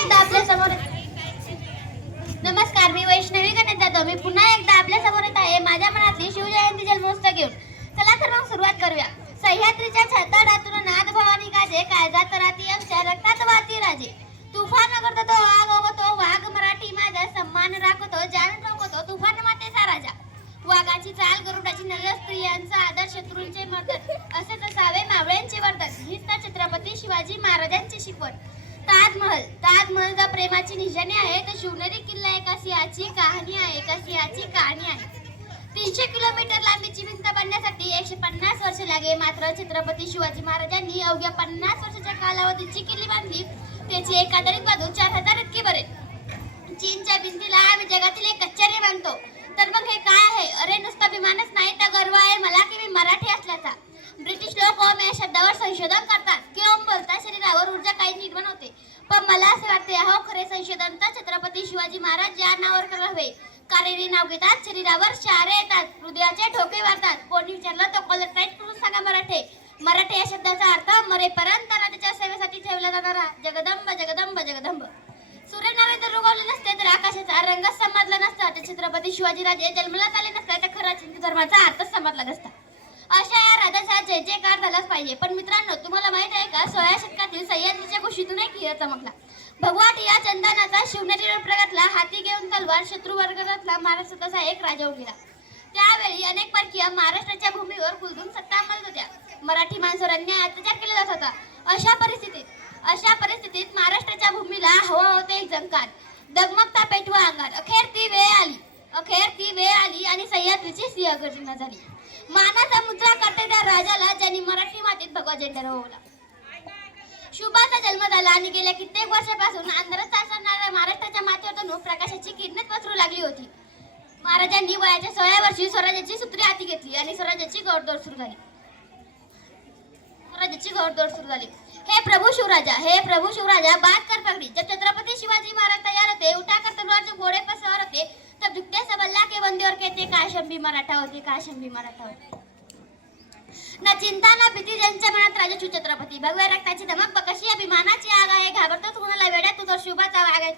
एकदा आपल्या समोर नमस्कार, मी वैष्णवी गणेश जाधव. मी पुन्हा एकदा आपल्या समोर येत आहे माझ्या मनातली शिवजयंती जन्मोत्सव घेऊन. चला तर मग सुरुवात करूया. सह्याद्रीच्या छताडातून नाद भवानी गाजे, काळजात राती आमच्या रक्तात वाहती राजे. तुफान करतो तो वाघ वाघ मराठी माझा सन्मान राखतो, जाण रोखतो तुफान मातेचा राजा. वाघाची चाल गरुडाची नजर, स्त्रियांचा आदर शत्रूंचे मर्दन, असेच असावे मावळ्यांचे वर्तन. हीच तर छत्रपती शिवाजी महाराजांची शिकवण. ताजमहल प्रेमाची निशाणी आहे, तर शिवनेरी किल्ला एका सिंहाची कहाणी आहे, एका सिंहाची कहाणी आहे. 300 किलोमीटर लांबीची भिंत बांधण्यासाठी 150 वर्ष लागे, मात्र छत्रपती शिवाजी महाराजांनी अवघ्या 50 वर्षाच्या कालावधीची किल्ली बांधली. त्याची एकाधारित बाजू 4000 इतकी भरेल. चीनच्या भिंतीला आम्ही जगातील एक आश्चर्य मानतो, तर मग हे काय आहे? अरे नुसता अभिमानच नाही, तर गर्व आहे मला की मी मराठी असल्याचा. ब्रिटिश लोक ओम या शब्दावर संशोधन करतात की ओम बोलता शरीरावर ऊर्जा काही निर्माण होते, पण मला असे वाटते हो खरे संशोधन तर छत्रपती शिवाजी महाराज या नावावर करावे. कारेरी नाव घेतात, शरीरावर शहारे येतात, हृदयाचे ठोके वाढतात. कोणी विचारलं तो कॉलर टाईट करून सांगा मराठे. मराठी या शब्दाचा अर्थ मरेपर्यंत राज्याच्या सेवेसाठी ठेवला जाणारा जगदंब जगदंब जगदंब. सूर्यनारायण जर उगवले नसते तर आकाशाचा रंगच समजला नसता, तर छत्रपती शिवाजीराजे जन्मलाच आले नसते, तर खरा हिंदू धर्माचा अर्थच समजला नसता. अशा या राजाचा जय जयकार झालाच पाहिजे. पण मित्रांनो, तुम्हाला माहित आहे का 16व्या शतकातील सह्याद्रीच्या कुशीतून एक हिरा चमकला. भगवाट या चंदनाचा शिवनेरीवर प्रगतला. हाती घेऊन तलवार शत्रू वर्गातला महाराष्ट्राचा एक राजा उगला. त्यावेळी अनेक परकीय महाराष्ट्राच्या भूमीवर खुलून सत्ता अंमलात होत्या. मराठी माणसावर अन्याय अत्याचार केला जात होता. अशा परिस्थितीत महाराष्ट्राच्या भूमीला हवा होते एक झंकार, डगमगता पेटवा अंगार. अखेर ती वेळ आली आणि सह्याद्रीची सिंहगर्जना झाली. मानाचा मुद्रा करते त्या राजाला, ज्यांनी मराठी मातीत भगवा झेंडा रोवला. शुभाचा जन्म झाला आणि गेल्या कित्येक वर्षापासून अंधारात सासणाऱ्या महाराष्ट्राच्या माथ्यावरून प्रकाशाची किरणेच पसरू लागली होती. महाराजांनी वयाच्या 16व्या वर्षी स्वराज्याची सूत्रे हाती घेतली आणि स्वराज्याची घोडदौड सुरू झाली. हे प्रभू शिवराजा बात कर पगडी. जब छत्रपती शिवाजी महाराज तैयार होते, उठाकर तलवार जो घोड़े पर सवार होते, तब दुखते सब अल्लाह के बंदे और कहते काश हम भी मराठा होते. न चिंता न भीती ज्यांच्या मनात राजा छत्रपती. भगव्या रक्ताची धमक कशी अभिमानाची आग आहे, घाबरतोच कुणाला वेड्या, तू तर शुभाचा वाघ आहे.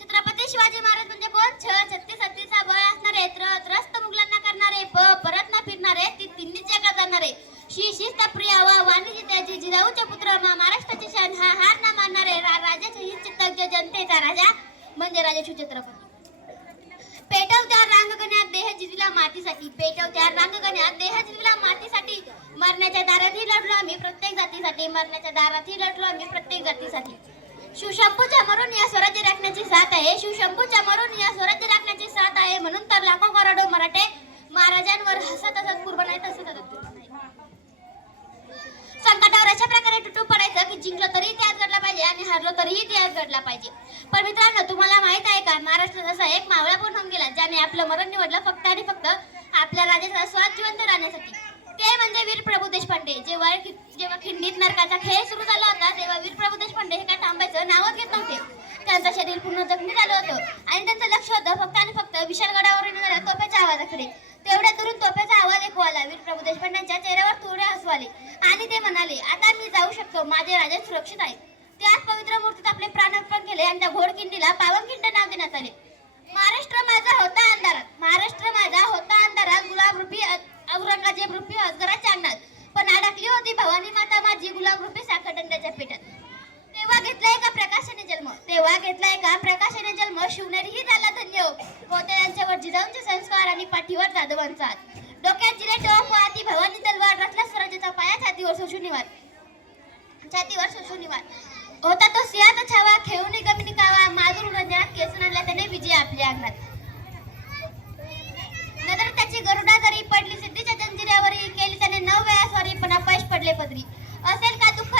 छत्रपती शिवाजी महाराज म्हणजे कोण? 36 बळ असणारे, त्रस्त मुघलांना करणारे, परत न फिरणारे, तिन्ही जगात जाणारे, शिस्त प्रिय वाणिज्य त्याची जिजाऊचे पुत्र, महाराष्ट्राची शान हार न मानणारे, राजाचे हित चित्तज्ञ जनतेचा राजा म्हणजे राजा छत्रपती. पेटव त्या रांगगण्यात देह जिजविला मातीसाठी, मरण्याच्या दारातही लढलो आम्ही प्रत्येक जातीसाठी. शिवशंभूच्या मरून या स्वराज्य राखण्याची साथ आहे. म्हणून तर लाखो करोडो मराठे महाराजांवर हसत कुर्बान आहेत. संकटावर अशा प्रकारे तुटू पडायचं की जिंकलो तरी त्याच घडला पाहिजे आणि हरलो तरीही त्याच घडला पाहिजे. पण मित्रांनो, तुम्हाला माहित आहे का महाराष्ट्रात असा एक मावळा पण होऊन गेला, ज्याने आपलं मरण निवडलं फक्त आणि फक्त आपल्या राजाचा स्वाद जिवंत राहण्यासाठी. ते म्हणजे वीरप्रभू देशपांडे. जेव्हा खिंडीत नरकाचा खेळ सुरू झाला होता, तेव्हा वीरप्रभू देशपांडे हे काय थांबायचं नावच घेत नव्हते. त्यांचं शरीर पूर्ण जखमी झालं होतं आणि त्यांचं लक्ष होतं फक्त आणि फक्त विशाळगडावर येणाऱ्या तोफेच्या आवाजाकडे. तेवढ्या दुरून तोफेचा आवाज ऐकू आला. वीरप्रभू देशपांडेंच्या चेहऱ्यावर थोडे हसू आले आणि ते म्हणाले, आता मी जाऊ शकतो, माझे राजा सुरक्षित आहेत. त्याच पवित्र मूर्तीत आपले प्राण अर्पण केले आणि त्या घोडखिंडीला पावनखिंड नाव देण्यात आले. महाराष्ट्र माझा होता अंधारात, गुलामरूपी औरंगजेब रूपी अजगराच्या अंगणात, पण अडकली होती भवानी माता माझी गुलामरूपी साखरडंड्याच्या पेटात. तेव्हा घेतलाय का प्रकाशाने जन्म, शिवनेरीही झाला धन्य. होते त्यांच्यावर जिजाऊंचे संस्कार आणि पाठीवर जाधवांचा हात. डोक्यात जिरे टोप हाती भवानी तलवार, रचला स्वराज्याचा पाया छातीवर शोषूनिवार. होता तो सिंहाचा छावा, खेळून गमिनी कावा, माजून रंजनात केसून आणला त्याने विजय आपल्या अंगणात. नजर त्याची गरुडा जरी पडली सिद्धीच्या जंजिऱ्यावरी, केली त्याने 9 वेळा स्वारी पण अपयश पडले पदरी. असेल का दुःख